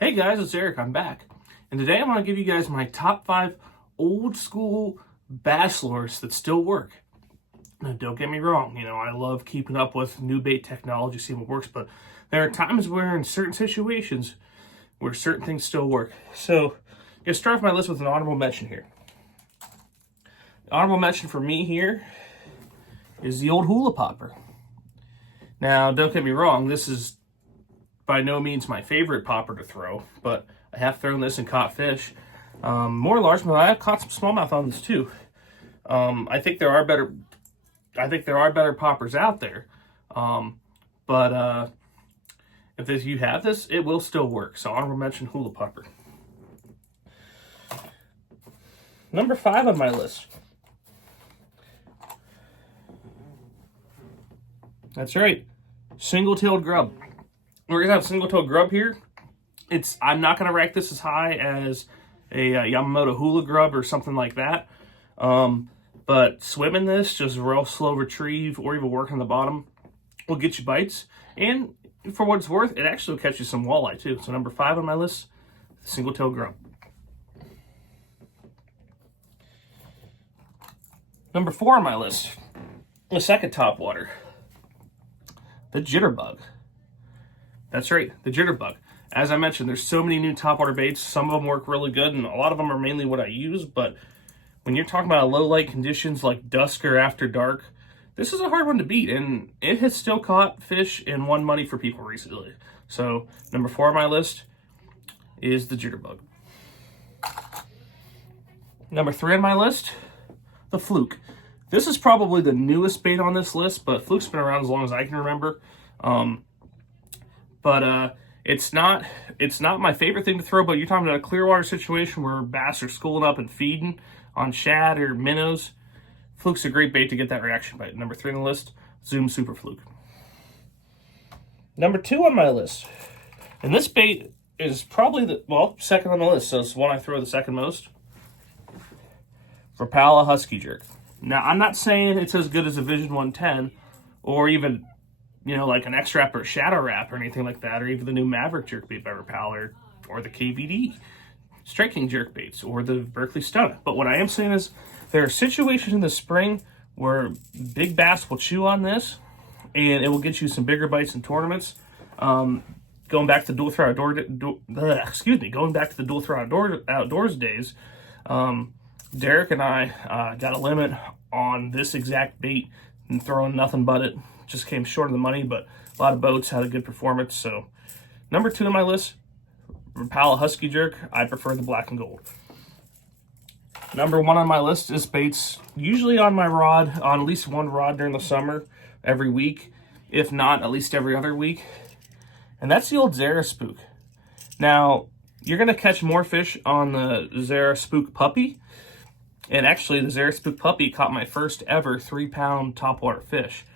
Hey guys, it's Eric. I'm back. And today I'm going to give you guys my top 5 old school bass lures that still work. Now, don't get me wrong, I love keeping up with new bait technology, seeing what works, but there are times where in certain situations where certain things still work. So, I'm going to start off my list with an honorable mention here. The honorable mention for me here is the old hula popper. Now, don't get me wrong, this is by no means my favorite popper to throw, but I have thrown this and caught fish. More largemouth. I have caught some smallmouth on this too. I think there are better poppers out there. But if you have this, it will still work. So honorable mention hula popper. Number 5 on my list. That's right, single-tailed grub. We're gonna have single-tailed grub here. I'm not gonna rank this as high as a Yamamoto hula grub or something like that. But swimming this, just real slow retrieve or even working the bottom, will get you bites. And for what it's worth, it actually will catch you some walleye too. So number 5 on my list, single-tailed grub. Number 4 on my list, the second topwater, the jitterbug. That's right, the jitterbug. As I mentioned, there's so many new topwater baits. Some of them work really good, and a lot of them are mainly what I use. But when you're talking about low light conditions like dusk or after dark, this is a hard one to beat, and it has still caught fish and won money for people recently. So number 4 on my list is the jitterbug. Number 3 on my list, the fluke. This is probably the newest bait on this list, but fluke's been around as long as I can remember. But it's not my favorite thing to throw, but you're talking about a clear water situation where bass are schooling up and feeding on shad or minnows. Fluke's a great bait to get that reaction bite. Number 3 on the list, Zoom Super Fluke. Number 2 on my list, and this bait is probably second on the list, so it's the one I throw the second most. Rapala Husky Jerk. Now, I'm not saying it's as good as a Vision 110 or even like an X-Rap or Shadow Rap or anything like that, or even the new Maverick jerkbait by Rapala, or the KVD striking jerkbaits, or the Berkley Stunner. But what I am saying is there are situations in the spring where big bass will chew on this, and it will get you some bigger bites in tournaments. Going back to Dual Throw Outdoors days, Derek and I got a limit on this exact bait and throwing nothing but it. Just came short of the money, but a lot of boats had a good performance. So number 2 on my list, Rapala Husky Jerk. I prefer the black and gold. Number 1 on my list is baits, usually on my rod, on at least one rod during the summer, every week, if not at least every other week. And that's the old Zara Spook. Now, you're going to catch more fish on the Zara Spook Puppy. And actually, the Zara Spook Puppy caught my first ever 3-pound topwater fish,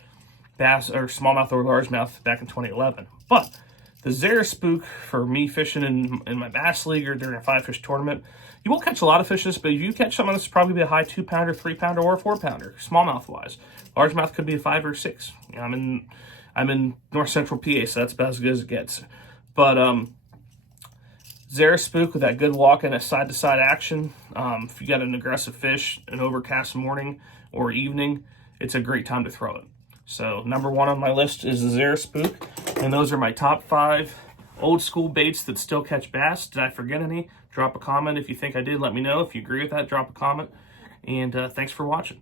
bass or smallmouth or largemouth, back in 2011. But the Zara Spook, for me fishing in my bass league or during a 5-fish tournament, you won't catch a lot of fish this, but if you catch something, this will probably be a high 2-pounder, 3-pounder, or a 4-pounder, smallmouth wise. Largemouth could be a 5 or 6. I'm in North Central PA, so that's about as good as it gets. But Zara Spook with that good walk and a side-to-side action. If you got an aggressive fish, an overcast morning or evening, it's a great time to throw it. So number 1 on my list is the Zara Spook, and those are my top 5 old school baits that still catch bass. Did I forget any? Drop a comment if you think I did. Let me know. If you agree with that, drop a comment. And thanks for watching.